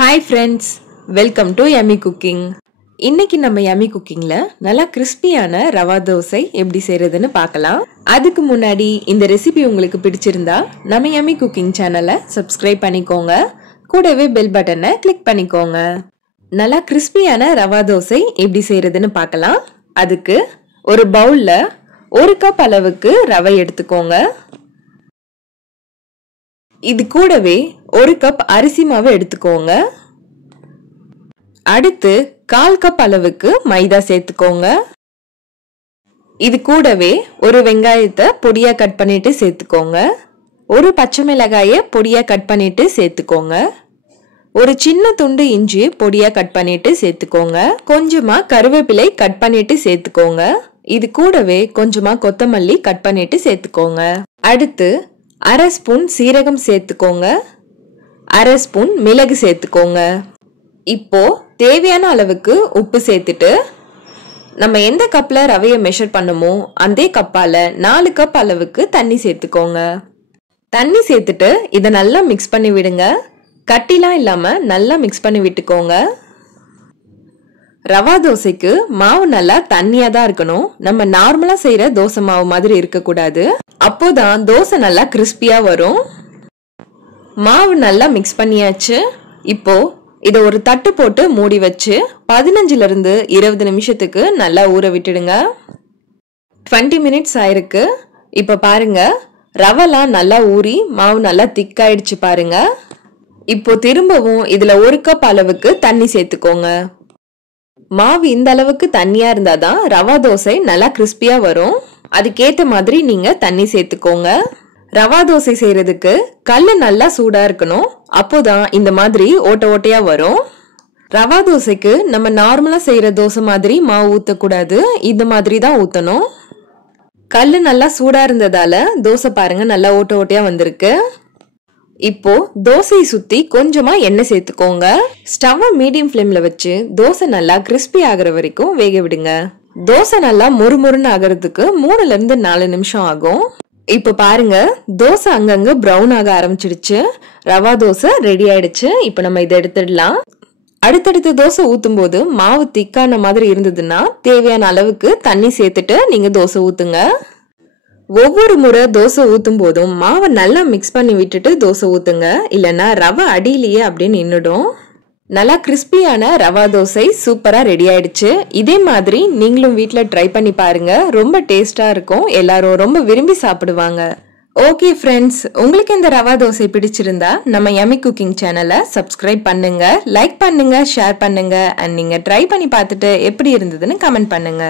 Hi friends, welcome to Yummy Cooking. இன்னைக்கு நம்ம Yummy Cookingல நல்லா கிறிஸ்பியான ரவா தோசை எப்படி செய்யறதுன்னு பார்க்கலாம். அதுக்கு முன்னாடி இந்த ரெசிபி உங்களுக்கு பிடிச்சிருந்தா நம்ம Yummy Cooking சேனலை சப்ஸ்கிரைப் பண்ணிக்கோங்க. கூடவே பெல் பட்டனை கிளிக் பண்ணிக்கோங்க. நல்லா கிறிஸ்பியான ரவா தோசை எப்படி செய்யறதுன்னு பார்க்கலாம். அதுக்கு ஒரு பவுல்ல 1 கப் அளவுக்கு ரவை எடுத்துக்கோங்க. இது கூடவே 1 கப் அரிசி மாவு எடுத்துக்கோங்க. அடுத்து 1/4 கப் அளவுக்கு மைதா சேர்த்துக்கோங்க. இது கூடவே ஒரு வெங்காயத்தை பொடியா கட் பண்ணிட்டு சேர்த்துக்கோங்க. ஒரு பச்சை மிளகாயை பொடியா கட் பண்ணிட்டு சேர்த்துக்கோங்க. ஒரு சின்ன துண்டு இஞ்சி பொடியா கட் பண்ணிட்டு சேர்த்துக்கோங்க. கொஞ்சமா கருவேப்பிலை கட் பண்ணிட்டு சேர்த்துக்கோங்க. இது கூடவே கொஞ்சமா கொத்தமல்லி கட் பண்ணிட்டு சேர்த்துக்கோங்க. அடுத்து 1/2 ஸ்பூன் சீரகம் சேர்த்துக்கோங்க. 1/2 ஸ்பூன் மிளகு சேர்த்துக்கோங்க. இப்போ தேவையான அளவுக்கு உப்பு சேர்த்துட்டு நம்ம எந்த கப்ல ரவையை மெஷர் பண்ணுமோ அதே கப்பால 4 கப் அளவுக்கு தண்ணி சேர்த்துக்கோங்க. தண்ணி சேர்த்துட்டு இதை நல்லா மிக்ஸ் பண்ணி விடுங்க. கட்டிலாம் இல்லாம நல்லா மிக்ஸ் பண்ணி விட்டுக்கோங்க. ரவா தோசைக்கு மாவு நல்லா தண்ணியா தான் இருக்கணும். நம்ம நார்மலா செய்யற தோசை மாவு மாதிரி இருக்கக்கூடாது. அப்போதான் தோசை நல்லா கிறிஸ்பியா வரும். மாவு நல்லா மிக்ஸ் பண்ணியாச்சு. இப்போ இதை ஒரு தட்டு போட்டு மூடி வச்சு 15 இருந்து 20 நிமிஷத்துக்கு நல்லா ஊற விட்டுடுங்க. 20 மினிட்ஸ் ஆயிருக்கு. இப்ப பாருங்க, ரவெல்லாம் நல்லா ஊறி மாவு நல்லா திக்காயிடுச்சு பாருங்க. இப்போ திரும்பவும் இதுல 1 கப் அளவுக்கு தண்ணி சேர்த்துக்கோங்க. மாவு இந்த அளவுக்கு தண்ணியா இருந்தாதான் ரவா தோசை நல்லா கிறிஸ்பியா வரும். அதுக்கேத்த மாதிரி நீங்க தண்ணி சேர்த்துக்கோங்க. ரவா தோசை செய்யறதுக்கு கல்லு நல்லா சூடா இருக்கணும். அப்போதான் இந்த மாதிரி ஓட்ட ஓட்டையா வரும். ரவா தோசைக்கு நம்ம நார்மலா செய்யற தோசை மாதிரி மாவு ஊத்தக்கூடாது. இந்த மாதிரி தான் ஊத்தணும். கல்லு நல்லா சூடா இருந்ததால தோசை பாருங்க நல்லா ஓட்ட ஓட்டையா வந்திருக்கு. இப்போ தோசையை சுத்தி கொஞ்சமா எண்ணெய் சேர்த்துக்கோங்க. ஸ்டவ்வை மீடியம் ஃப்ளேம்ல வச்சு தோசை நல்லா கிறிஸ்பி ஆகிற வரைக்கும் வேக விடுங்க. தோசை நல்லா மொறுமொறுன்னு ஆகிறதுக்கு 3 இருந்து 4 நிமிஷம் ஆகும். இப்ப பாருங்க, தோசை அங்கங்க ப்ரௌன் ஆக ஆரம்பிச்சிடுச்சு. ரவா தோசை ரெடி ஆயிடுச்சு. இப்ப நம்ம இதை எடுத்துடலாம். அடுத்தடுத்த தோசை ஊத்தும் போது மாவு திக்கான மாதிரி இருந்ததுன்னா தேவையான அளவுக்கு தண்ணி சேர்த்துட்டு நீங்க தோசை ஊத்துங்க. ஒவ்வொரு முறை தோசை ஊத்தும் போதும் மாவை நல்லா மிக்ஸ் பண்ணி விட்டுட்டு தோசை ஊத்துங்க. இல்லைன்னா ரவை அடியிலேயே அப்படியே நின்னுடும். நல்லா கிறிஸ்பியான ரவா தோசை சூப்பரா ரெடி ஆயிடுச்சு. இதே மாதிரி நீங்களும் வீட்ல ட்ரை பண்ணி பாருங்க. ரொம்ப டேஸ்டா இருக்கும். எல்லாரும் ரொம்ப விரும்பி சாப்பிடுவாங்க. ஓகே ஃப்ரெண்ட்ஸ், உங்களுக்கு இந்த ரவா தோசை பிடிச்சிருந்தா நம்ம யம்மி குக்கிங் சேனலை சப்ஸ்கிரைப் பண்ணுங்க, லைக் பண்ணுங்க, ஷேர் பண்ணுங்க. அண்ட் நீங்க ட்ரை பண்ணி பார்த்துட்டு எப்படி இருந்ததுன்னு கமெண்ட் பண்ணுங்க.